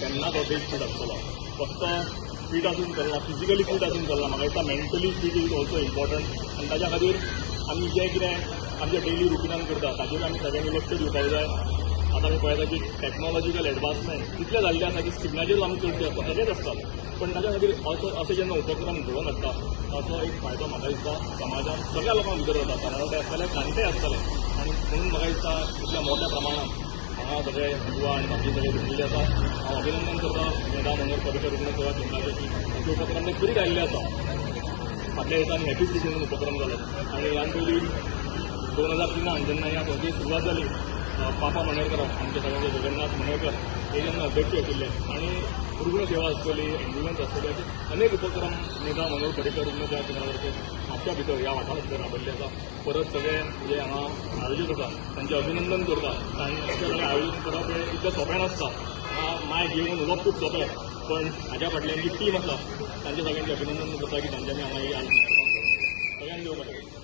तेन्ना तो देश फीट आसतलो. फक्त फीट आसून चलना, फिजिकली फीट आसून चलना, म्हाका दिसता mentally feet is also important. आनी ताच्या खातीर आमी जें कितें आमच्या डेली रुटिनान करता ताचेर आमी सगळ्यांनी लक्ष दिवपाक जाय. आतां आमी पळयता की टॅक्नॉलॉजिकल एडवान्समेंट इतलें जाल्लें आसा की स्किम्नाचेर आमी चडचें आसता, सगळेच आसतात. पण ताच्या खातीर असे जेन्ना उपक्रम घडोवन हाडटा ताचो एक फायदो म्हाका दिसता समाजान सगळ्या लोकांक भितर जाता. तरणाटे आसतले, जाणटे आसतले. आनी म्हणून म्हाका दिसता इतल्या मोठ्या प्रमाणात हांगा सगळे युवा आनी बाकी सगळे भेटिल्ले आसा. हांव अभिनंदन करता मेधा मनोहर पर्रीकर रुग्ण सेवा केंद्राचे की अशे उपक्रम ते करीत आयिल्ले आसा. फाटल्या दिसांनी हॅपी सिटी म्हणून उपक्रम जालो आनी ह्यान पयलीं 2003 जेन्ना ह्या संस्थेची सुरवात जाली, पापा मणेरकर आमचे सगळ्यांचे जगन्नाथ मणेरकर हे जेन्ना अध्यक्ष आशिल्ले आनी रुग्ण सेवा आसतली, एम्ब्युलन्स आसतली, असे अनेक उपक्रम मेधा मनोहर पर्रीकर रुग्ण सेवा केंद्रावरचे आपल्या भितर ह्या वाठारा भितर राबयल्ले आसा. परत सगळे जे हांगा आयोजक आसा तांचे अभिनंदन करता. आनी अशें सगळें आयोजन करप हें इतलें सोंपें नासता. मायक घेवन उलोवप खूब सोंपें, पण हाज्या फाटल्यान जी टीम आसा तांचे सगळ्यांचे अभिनंदन करता की तांच्यांनी हांगा ही आयोजन करपाक सगळ्यांनी येवपाक